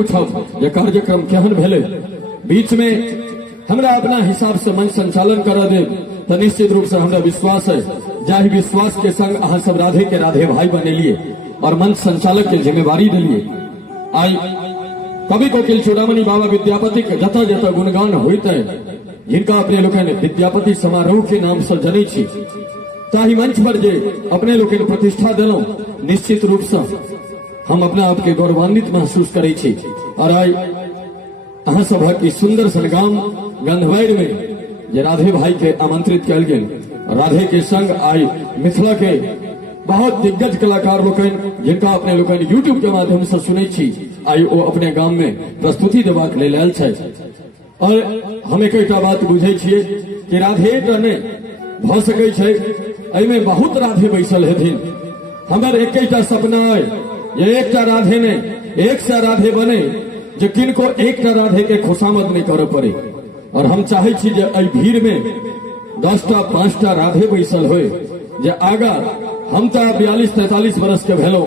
ये कार्यक्रम केहन भेले बीच में हमरा अपना हिसाब से मंच संचालन करा दे तो निश्चित रूप से हमरा विश्वास है जाहि विश्वास के संग अहाँ सब राधे के राधे भाई बनेलिए और मंच संचालक के जिम्मेवारी दिलिए। आई कवि कोकिल चूड़ामणि बाबा विद्यापति के जता जता गुणगान होते है जिनका अपने लोग विद्यापति समारोह के नाम से जने छी ताहि मंच पर जे अपने लोग प्रतिष्ठा दिलों निश्चित रूप से हम अपना आप के गौरवान्वित महसूस करे छी। और आई अहाँ सभा की सुंदर सनगाम गंधवैर में जे राधे भाई के आमंत्रित कल गए राधे के संग आई मिथिला के बहुत दिग्गज कलाकार लोग जिनका अपने लोग यूट्यूब के माध्यम से सुने छी आई वो अपने गांव में प्रस्तुति देवाक लेल आयल छै। और हम एक बात बुझे छिए कि राधे टा ने भ सकै छै एमे बहुत राधे बैसल हेथिन हमर एकटा सपना है ये एकटा राधे ने एक सा राधे बने जो किनको एकटा राधे के खुशामद नहीं करे पड़े। और हम चाहे छी जे एहि भीड़ में 10टा 5टा राधे बैसल होए जे आगा हम तो 42-43 बरस के भेलो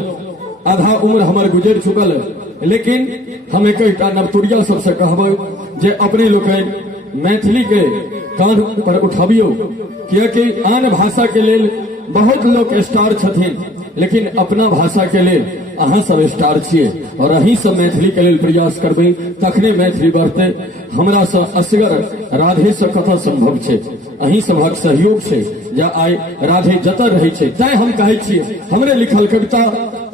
आधा उम्र हमार गुजर चुकल है लेकिन हम एक नवतुरिया सबसे कहबो जे अपने लोग मैथिली के कान पर उठाबियो क्योंकि आन भाषा के लेल बहुत लोग स्टार छथिन लेकिन अपना भाषा के लिए अहाँ सब स्टार छिए और अही सब मैथिली के लिए प्रयास करबे तखने मैथिली बढ़ते हमरा से असगर राधे से कथा संभव छे अही सबक सहयोग से या आइ राधे जता रहे छे तै हम कहे छिए हमरे लिखल कविता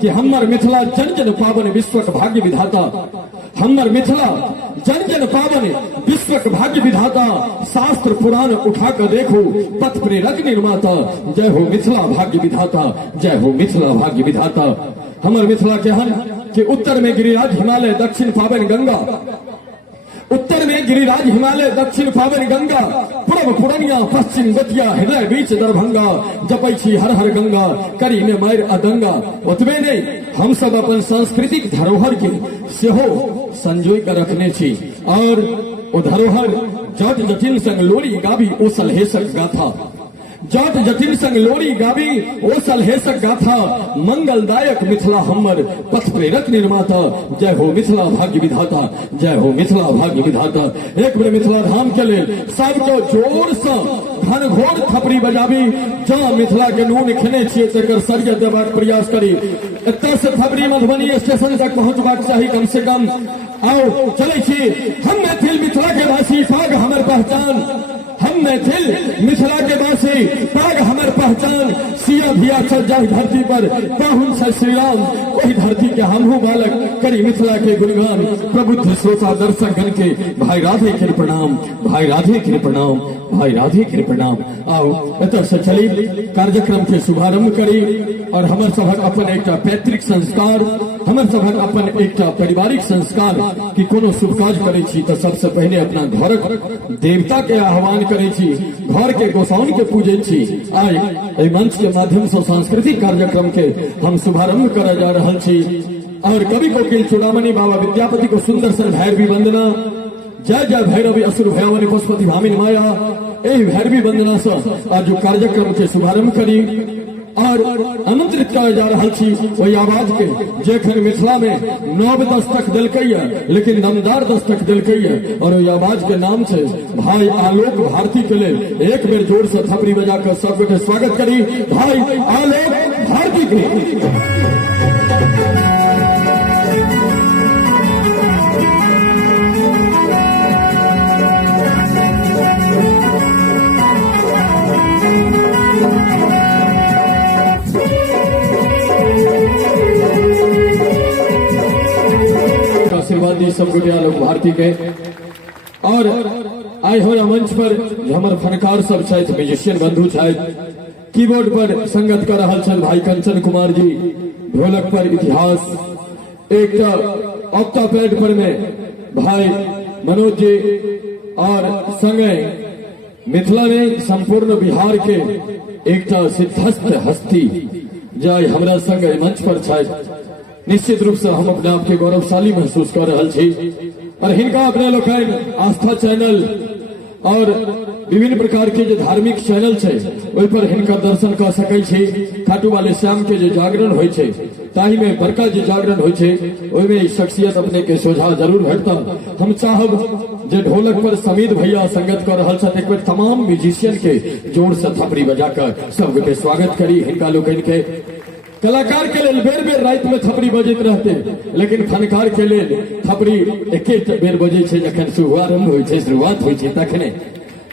कि हमर मिथिला जन जन पावन विश्वक भाग्य विधाता हमर मिथिला जन जन पावन विश्वक भाग्य विधाता शास्त्र पुराण उठा कर देखो पथ प्रेरक निर्माता जय हो मिथिला भाग्य विधाता जय हो मिथिला भाग्य विधाता। हमर मिथिला केहन कि उत्तर में गिरिराज हिमालय दक्षिण पावन गंगा उत्तर में गिरिराज हिमालय दक्षिण पावन गंगा पूर्व पुरनिया पश्चिम गतिया हृदय बीच दरभंगा जपै छी हर हर गंगा करी में मायर अदंगा। ओतबे नहीं हम सब अपन सांस्कृतिक धरोहर के सेहो संजोय कर रखने छी और ओ धरोहर जट जटिन संग लोरी गाबी ओ सलहेशक गाथा जट जटिन संग लोरी गाबी ओ सलहेशक गाथा मंगलदायक मिथिला हमर पथ प्रेरक निर्माता जय हो मिथिला भाग्य विधाता जय हो मिथिला भाग्य विधाता। एक बेर मिथिला धाम के लेल सबको जोर से घनघोर थपड़ी बजाबी जहाँ मिथिला के नून खेने छिए तकर सरिया देबाक प्रयास करी एतऽ से थपड़ी मधुबनी स्टेशन तक पहुंचबाक चाही कम से कम। आओ चले छी हम मैथिल मिथिला के वासी पाग हमर पहचान हम मैथिल मिथिला के वासी पाग हमर पहचान सिया भिया जाहि धरती पर पाहुन से श्री राम वही धरती के हमहू बालक करी मिथिला के गुणगान प्रबुद्ध श्रोता दर्शक गण के भाई राधे के प्रणाम भाई राधे के प्रणाम भाई राधे के प्रणाम। आओ एतऽ से चली कार्यक्रम के शुभारंभ करी और हमर सबक अपन एक पैतृक संस्कार हमर सबक अपन एक पारिवारिक संस्कार कि कोनो शुभ काज करे छी तो सबसे पहले अपना घरक देवता के आह्वान करे छी घर के गोसाउन के पूजे छी। आई एहि मंच के माध्यम से सांस्कृतिक कार्यक्रम के हम शुभारंभ करे जा रहल छी और कवि कोकिल चूड़ामणि बाबा विद्यापति को सुंदर सन भैरवी वंदना जय जय भैरवी असुर भयावनी पशुपति भामिन माया एहि भैरवी वंदना से आज जो कार्यक्रम के शुभारंभ करी और आमंत्रित किया जा रहा छी वही आवाज के जेखन मिथिला में 9 दस्तक दिलकै लेकिन दमदार दस्तक दिलकै और वही आवाज के नाम से भाई आलोक भारती के लिए एक बेर जोर से थपड़ी बजा कर सब गोटे स्वागत करी भाई आलोक भारती के। आशीर्वाद दी सब गुटिया लोग भारती के और आए हो मंच पर हमारे फनकार सब शायद म्यूजिशियन बंधु शायद कीबोर्ड पर संगत कर रहा छल भाई कंचन कुमार जी ढोलक पर इतिहास एक ऑक्टापैड पर में भाई मनोज जी और संगे मिथिला में संपूर्ण बिहार के एक सिद्धस्थ हस्ती जाय हमरा संग मंच पर शायद निश्चित रूप से हम अपने आप के गौरवशाली महसूस कर रहा छी और हिनका अपने लोग आस्था चैनल और विभिन्न प्रकार के जो धार्मिक चैनल है वही पर हिनका दर्शन कर सकै छी। खाटू वाले श्याम के जो जागरण होय छै ताही में बड़का जे जागरण होइ छै ओहिमे ई शख्सियत अपने के सोझा जरूर भेटता। हम चाहब जे ढोलक पर समीद भैया संगत कर रहल छथि, एक बेर तमाम म्यूजिशियन के जोर से थपड़ी बजाकर सबके स्वागत करी। हिनका लोकनि के कलाकार के लिए बेर बेर रात में थपड़ी बजैत रहते, लेकिन फनकार के लिए थपड़ी एके बेर बजे छै जखन शुभारंभ होइ छै, शुरुआत होइ छै तखने।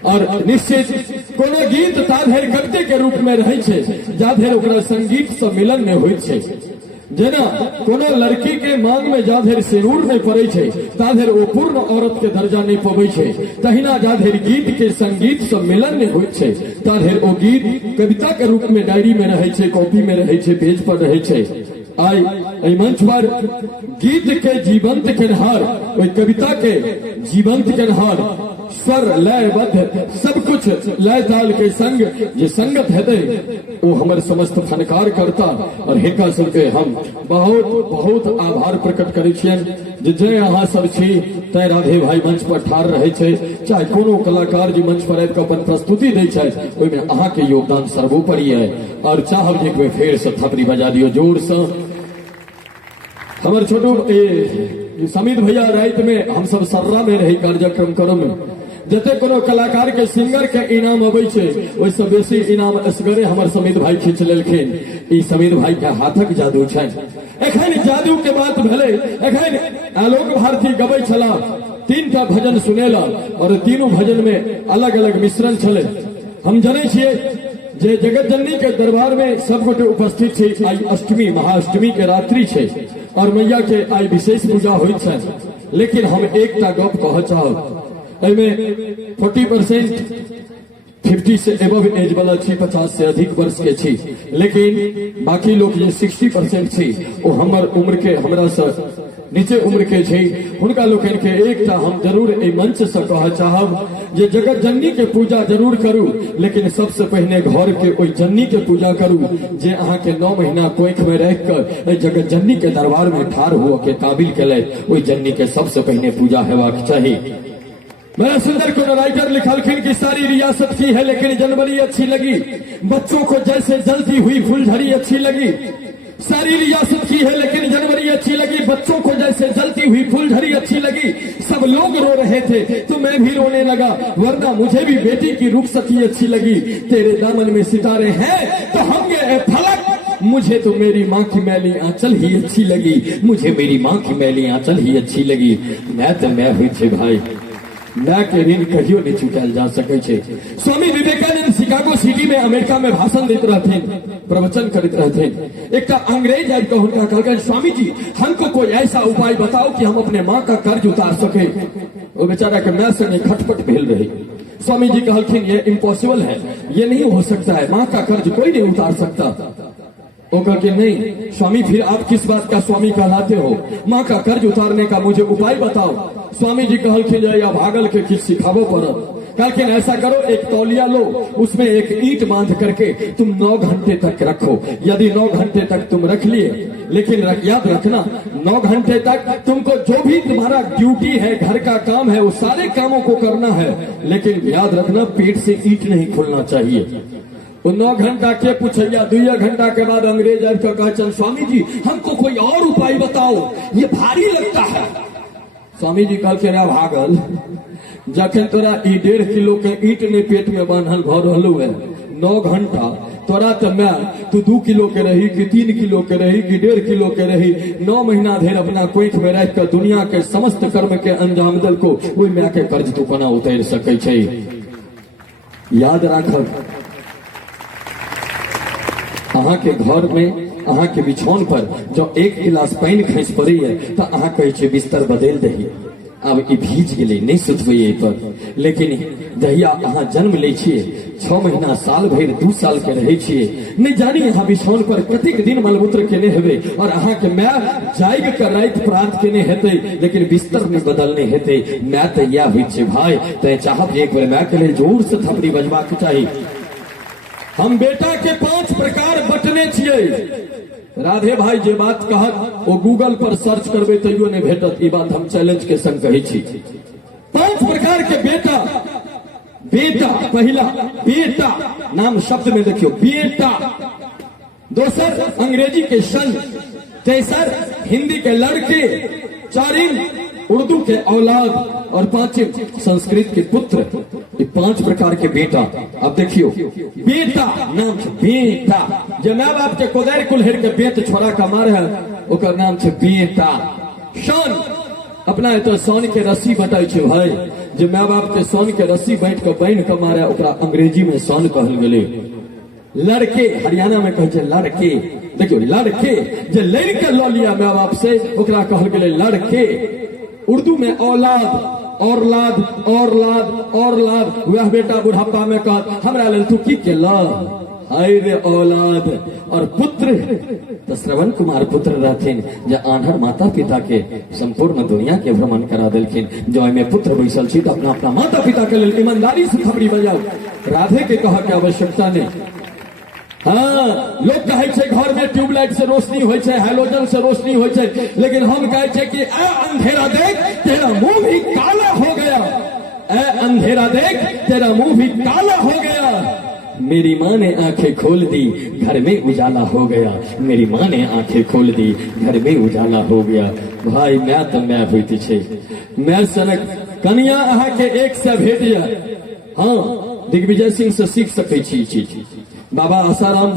और निश्चित कोनो गीत ताधर कविता के रूप में रहे छे, जाधर ओकरा संगीत से मिलन में होइ छे। जेना कोनो लड़की के मांग में जाधर सिरूर नहीं पड़े छे, ताधर वो पूर्ण औरत के दर्जा नहीं पबै छे। तहिना जाधर गीत के संगीत से मिलन में होइ छे, ताधर वो गीत कविता के रूप में डायरी में रहे छे, कॉपी में रहे छे, पेज पर रहे छे। आई मंच पर गीत के जीवंत केनहार, ओई कविता के जीवंत केनहार, स्वर लयबद्ध सब कुछ लय ताल के संग जे संगत हेते वो हमर समस्त फनकार करता। और हिनका सबके हम बहुत बहुत आभार प्रकट करै छियन जे जय अहाँ सब छी तै राधे भाई मंच पर ठाड़ रहे छे। चाहे कोनो कलाकार जे मंच पर आबि कऽ अपन प्रस्तुति दै छै, ओहिमे अहाँ के योगदान सर्वोपरि है। और चाहब जे एक बेर फेर से थपड़ी बजा दियो जोर से। हमर छोटू समीद भैया रात में हम सब सर्रा में रही कार्यक्रम करो में, जते कोनो कलाकार के सिंगर के इनाम अबै छै ओइसे बेसी इनाम असगरे हमर समीद भाई खींच लेलखिन। ई समीद भाई के हाथक जादू छै। एखन जादू के बात भेले, एखन आलोक भारती गबै छला, 3टा भजन सुनेला और तीनों भजन में अलग अलग मिश्रण छले। हम जाने छिए जे जगत जननी के दरबार में सब गोटे उपस्थित छै। आई अष्टमी महाअष्टमी के रात्रि छै और मैया के आई विशेष पूजा होइत छै। लेकिन हम एकटा गप कह चाहब, एमे 40% 50 से एबव एज वाला छी, 50 से अधिक वर्ष के छी, लेकिन बाकी लोग जे 60% छी वो हमर उम्र के, हमरा से नीचे उम्र के छी। हुनका लोकनि के एकटा हम जरूर ए मंच से कह चाहब जे जगत जननी के पूजा जरूर करू, लेकिन सबसे पहले घर के ओई जननी के पूजा करू जे अहाँ के 9 महीना कोख में रह कर जगत जननी के दरबार में ठाड़ हुआ के काबिल केले। ओई जननी के सबसे पहले पूजा हेबाक चाहिए। बड़ा सुंदर को राइटर लिखलखिन कि सारी रियासत की है लेकिन जनवरी अच्छी लगी, बच्चों को जैसे जलती हुई फुलझड़ी अच्छी लगी। सारी रियासत की है लेकिन जनवरी अच्छी लगी, बच्चों को जैसे जलती हुई फुलझड़ी अच्छी लगी। सब लोग रो रहे थे तो मैं भी रोने लगा, वरना मुझे भी बेटी की रुखसती अच्छी लगी। तेरे दामन में सितारे हैं तो हम ये फलक, मुझे तो मेरी माँ की मैली आंचल ही अच्छी लगी, मुझे मेरी माँ की मैली आंचल ही अच्छी लगी। मैं तो मैं हुई छे भाई, मैं के ऋण कहियो नहीं चुकाल जा सके छे। स्वामी विवेकानंद शिकागो सिटी में अमेरिका में भाषण देते रहते, प्रवचन करते रहते। एक अंग्रेज आकर उनका कहलकै, स्वामी जी हमको कोई ऐसा उपाय बताओ कि हम अपने माँ का कर्ज उतार सके। वो बेचारा के मैं से खटपट भेल रही। स्वामी जी कहलखिन ये इम्पॉसिबल है, ये नहीं हो सकता है, माँ का कर्ज कोई नहीं उतार सकता। वो कहते नहीं स्वामी फिर आप किस बात का स्वामी कहलाते हो, माँ का कर्ज उतारने का मुझे उपाय बताओ। स्वामी जी कहलखिन या भागल के किस सिखाबो पड़त। कहलखिन ऐसा करो, एक तौलिया लो, उसमें एक ईंट बांध करके तुम 9 घंटे तक रखो। यदि 9 घंटे तक तुम रख लिए, लेकिन याद रखना 9 घंटे तक तुमको जो भी तुम्हारा ड्यूटी है, घर का काम है, वो सारे कामों को करना है, लेकिन याद रखना पेट से ईंट नहीं खुलना चाहिए। वो 9 घंटा के पूछैया, 2 घंटा के बाद अंग्रेज आकर कहा, स्वामी जी हमको कोई और उपाय बताओ, ये भारी लगता है। स्वामी जी कल के भागल, जखन तोरा 1.5 किलो के ईंट ने पेट में बांधल भर रहलू है 9 घंटा, तोरा तो मैं तू 2 किलो के रही कि 3 किलो के रही कि 1.5 किलो के रही, 9 महीना देर अपना कोख में रह कर दुनिया के समस्त कर्म के अंजाम दल को वही मैं के कर्ज तू कोना उतार सकै छै। याद राखब, अहाँ के घर में अहाँ के बिछौन पर जो 1 गिलास पानी खस पड़ी है तो अहाँ कहे छे बिस्तर बदल दही, अब ई भीज गेलै नहीं सुतबै पर। लेकिन जहिया अहाँ जन्म ले छिए, 6 महीना साल भर 2 साल के रहे छिए, नहीं जानी अहाँ बिछौन पर कतेक दिन मलमूत्र केने हेबे और अहाँ के मैं जाग के रात प्रात केने हेतै, लेकिन बिस्तर में बदलने हेतै। मैं तो यह हुई छे भाई, तै चाहब एक बार मैं के लिए जोर से थपड़ी बजबाक चाही। हम बेटा के 5 प्रकार बटने छिए। राधे भाई जे बात कहत वो गूगल पर सर्च करबे तैयो नहीं भेटत, ई बात हम चैलेंज के संग कही छी। 5 प्रकार के बेटा। बेटा पहला, बेटा नाम शब्द में देखियो बेटा। दोसर अंग्रेजी के सन, तेसर हिंदी के लड़के, चारिम उर्दू के औलाद और पांचम संस्कृत के पुत्र। ये 5 प्रकार के बेटा। अब देखियो, बेटा नाम छे बेटा, जे माँ बाप के कोदार कुल्हेर के बेट छोरा का मार है ओकर नाम छे बेटा। सन अपना एत सन के रस्सी बटाई छे भाई, जे माँ बाप के सन के रस्सी बांट के बांध के मारे ओकरा अंग्रेजी में सन कहल गेले। लड़के हरियाणा में कहे छे लड़के। देखियो लड़के जे लड़के लो लिया माँ बाप से ओकरा कहल गेले लड़के। उर्दू में औलाद, औरलाद, औरलाद, औरलाद, वह बेटा बुढ़ापा में कह हमरा लेल तू की केला, हाय रे औलाद। और पुत्र तो श्रवण कुमार पुत्र रहथिन, जे आन्हर माता पिता के संपूर्ण दुनिया के भ्रमण करा देलखिन। जो में पुत्र बैसल छी तो अपना अपना माता पिता के लेल ईमानदारी से खबरी बजाओ। राधे के कहा के आवश्यकता नहीं। हाँ, लोग कहे छे घर में ट्यूबलाइट से रोशनी होय छे, हैलोजन से रोशनी होय छे, लेकिन हम कहे छे कि ए अंधेरा देख तेरा मुंह भी काला हो गया, ए अंधेरा देख तेरा मुंह भी काला हो गया। मेरी माँ ने आंखें खोल दी, घर में उजाला हो गया। मेरी माँ ने आंखें खोल दी, घर में उजाला हो गया। भाई मैं तो मैं होती छे, मैं सनक कन्या अहा के एक से भेटिया। हाँ, दिग्विजय सिंह से सीख सके छी चीज। बाबा आसाराम,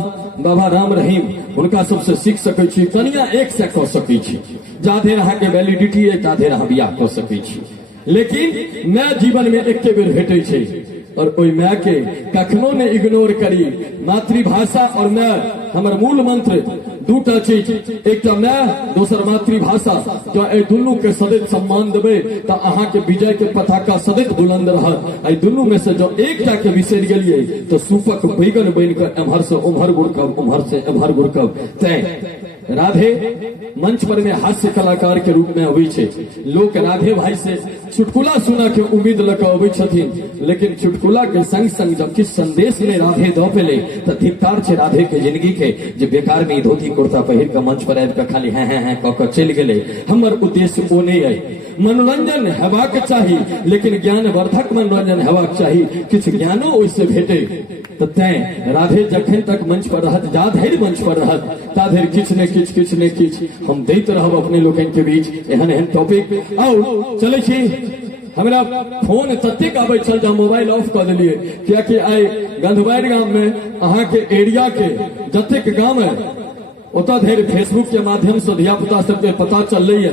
बाबा राम रहीम उनका सबसे सीख सके छी। कन्या एक से कह सके छी, जाधे अहा के वैलिडिटी है ताधे अहा बियाह कह सके छी। लेकिन मैं जीवन में एक बेर भेटे छे और ओई माँ के कखनो ने इग्नोर करी। मातृभाषा और मैं हमर मूल मंत्र दूटा चीज, एक मैं दोसर मातृभाषा। जो ए दुनू के सदैव सम्मान देबे तो अहाँ के विजय के पताका सदैव बुलंद रहत। ए दुनू में से जो एकटा के बिसर गेलिए तो सूपक बैगन बन कर एम्हर से उम्हर गुड़कब, उम्हर से एम्हर गुड़कब। तय राधे मंच पर में हास्य कलाकार के रूप में अबै छे। लोग राधे भाई से चुटकुला सुना के उम्मीद लगा अबै छथिन, लेकिन चुटकुला के संग संग जब किस संदेश में राधे दो पेले तो धिक्कार छे राधे के जिंदगी के, जे बेकार में धोती कुर्ता पहिर के मंच पर आबि के खाली हैं क के चल गेले। हमर उद्देश्य ओ नहीं है। मनोरंजन हेबाक चाही, लेकिन ज्ञानवर्धक मनोरंजन हेबाक चाही, किछ ज्ञानो ओइसे भेटे। तो तैं राधे जखन तक मंच पर रहत, जा धरि मंच पर रहत, ता धरि किछ ने किछ हम दैत रहब अपने लोगन के बीच एहन एहन टॉपिक। और चले छी, हमरा फोन ततेक आबे छल जे मोबाइल ऑफ कर देलिए, कियाकि आइ गंधवारि गांव में अहाँ के एरिया के जतेक गांव है ओतऽ धरि फेसबुक के माध्यम से धिया पुता सबके पता चल है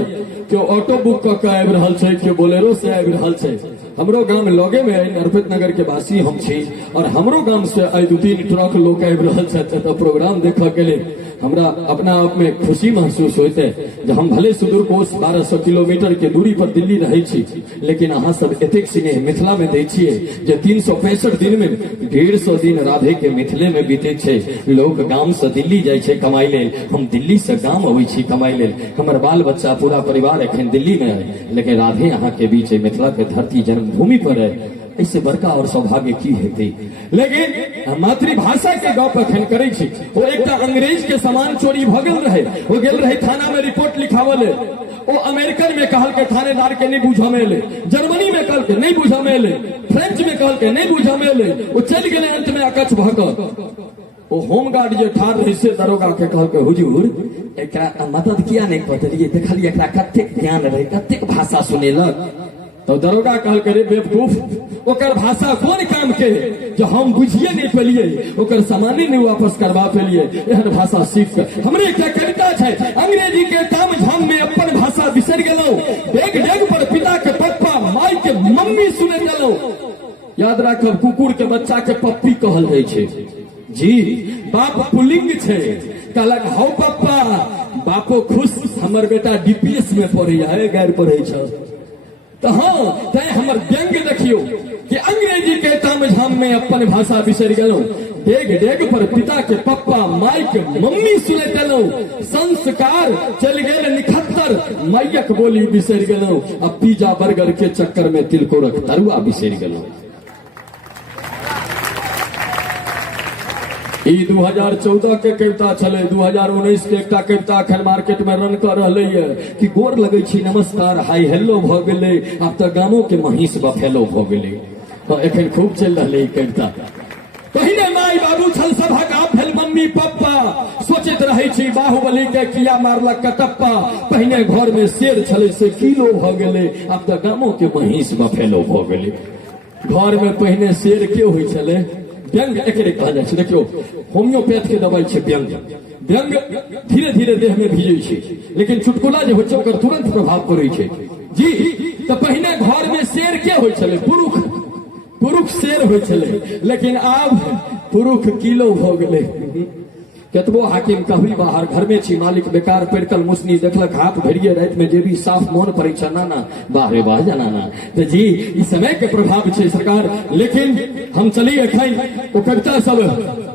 कि ऑटो बुक क के आबि रहल छै, कि बोलेरो से आबि रहल छै। हमरो गांव लगे में नरपत नगर के वासी हम छी और हमरो गांव से आई 2-3 ट्रक लोग आबि रहल छथि तो प्रोग्राम देखऽ के लिए। हमरा अपना आप में खुशी महसूस होते जे हम भले सुदूर कोश 1200 किलोमीटर के दूरी पर दिल्ली रहे छी, लेकिन अहाँ सब एतेक स्नेह मिथिला में दै छियै जे 365 दिन में 150 दिन राधे के मिथिले में बीते छै। लोग गांव से दिल्ली जाय छै कमाई लेल, हम दिल्ली से गांव अबै छी कमाई लेल। हमर बाल बच्चा पूरा परिवार एखन दिल्ली में है, लेकिन राधे अहाँ के बीच मिथिला के धरती जन्मभूमि पर है। इससे बड़का और सौभाग्य की हेतै। लेकिन मातृभाषा के गप अखन करै छी। वो एकटा अंग्रेज के सामान चोरी भ गेल रहे, वो गेल रहे थाना में रिपोर्ट लिखावल। वो अमेरिकन में कहल के थानेदार के नहीं बुझ में एले, जर्मनी में कहल के नहीं बुझ में एले, फ्रेंच में कहल के नहीं बुझ में एले। वो चल गेले अंत में अकच्छ भ क। वो होमगार्ड जे ठाड़ रहे से दरोगा के कहल के हुजूर एकरा मदद किया नहीं करलिए, देखलिए एकरा कतेक ज्ञान रहे, कतेक भाषा सुनेलक। तो दरोगा कहल करे बेवकूफ, ओकर भाषा कोन काम के जो हम बुझिए नहीं पेलिए, ओकर सामान्य नहीं वापस करवा पेलिए। एहन भाषा सीख कर हमरे एकटा कविता छै, अंग्रेजी के ताम झाम में अपन भाषा बिसर गेलौ, डेग डेग पर पिता के पप्पा माई के मम्मी सुने गेलौ। याद राखब कुकुर के बच्चा के पप्पी कहल जाइ छै जी। बाप पुल्लिंग छै, कहलक हौ पप्पा, बापो खुश हमर बेटा डीपीएस में पढ़े है, गैर पढ़े छ। तो हाँ, तय हमर व्यंग देखियो कि अंग्रेजी के ताम झाम में अपन भाषा बिसर गेलौ, डेग डेग पर पिता के पप्पा माई के मम्मी सुने देलौ। संस्कार चल गेल निखत्तर, मायक बोली बिसर गेलौ। अब पिज्जा बर्गर के चक्कर में तिलकोरक तरुआ बिसर गेलौ। ई 2014 के कविता छले। 2019 के एकटा कविता अखन मार्केट में रन कर रहले है कि गोर लगे छी नमस्कार हाय हेलो भ गेले, अब तो गामो के महिष बफेलो भ गेले। तो एखन खूब चल रहले ई कविता। पहिने माई बाबू छल सभक, आप भेल मम्मी मम्मी पप्पा सोचित रहे छी बाहुबली के किया मारलक कटप्पा। पहिने घर में शेर छले से किलो भ गेले, अब तो गामो के महींस बफेलो भ गेले। घर में पहिने शेर के होइ छले, व्यंग एकरे कहल जाइ छै। देखियो होम्योपैथ के दवाई छै व्यंग। व्यंग धीरे धीरे देह में भिजै छै, लेकिन चुटकुला जे होइ छै ओकर तुरंत प्रभाव पड़ै छै जी। तो पहिने घर में शेर के होइ छले, पुरुष पुरुष शेर होइ छले, लेकिन आब पुरुष किलो भ गेले। कतबो हाकिम कहबी बाहर घर में छी मालिक बेकार पेड़कल मुसनी देखलक हाथ भरिए रात में जेबी साफ मोन पड़े छ नाना वाह रे वाह जनाना। तो जी ई समय के प्रभाव छै सरकार। लेकिन हम चली अखन ओ कविता सब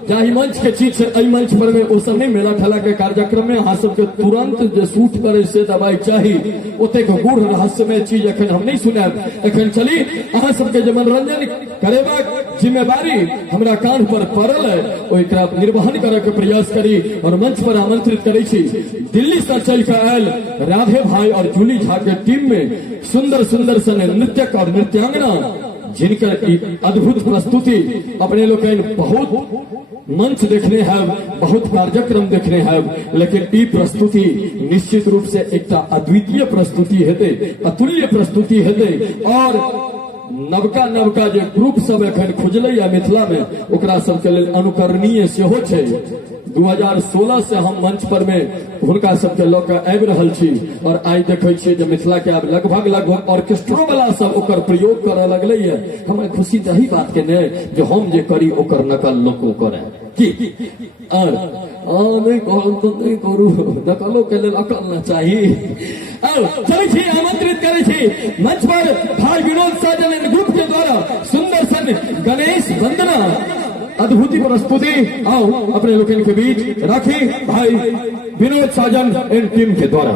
जाहि मंच के चीज से एहि मंच पर में ओ सब नहीं मेला ठेला के कार्यक्रम में अहाँ सबके तुरंत जे शूट करे से दवाई चाही, ओतेक गूढ़ रहस्यमय चीज अखन हम नहीं सुनाब। अखन चली अहाँ सबके जे मनोरंजन करेबाक जिम्मेवारी हमरा कान पर पड़ल है, ओकरा निर्वहन करे के प्रयास करी और मंच पर आमंत्रित करे छी दिल्ली से चल के आयल राधे भाई और जूली झा के टीम में सुंदर सुंदर सन नृत्यक और नृत्यांगना, जिनकर अद्भुत प्रस्तुति अपने लोग बहुत मंच देखने हैं, बहुत कार्यक्रम देखने हैं, लेकिन ई प्रस्तुति निश्चित रूप से एक अद्वितीय प्रस्तुति हेते, अतुल्य प्रस्तुति हेते। और नवका नवका जे ग्रुप सब एखन खुजले मिथिला में ओकरा सबके लेल अनुकरणीय सेहो छै। 2016 से हम मंच पर में हुनका सबके लऽ कऽ आबि रहल छी और आइ देखै छियै जे मिथिला के आब लगभग लगभग ऑर्केस्ट्रो वाला सब ओकर प्रयोग करऽ लगलै है। हमरा खुशी तही बात के ने जे हम जे करी ओकर नकल लोको करे की और नहीं करू, नकलो के लेल अकल न चाही। चलै छी आमंत्रित करे छी मंच पर भाई विनोद साजन ग्रुप के द्वारा सुंदर सन गणेश वंदना अद्भुत प्रस्तुति आओ अपने लोगों के बीच रखी भाई विनोद साजन एंड टीम के द्वारा।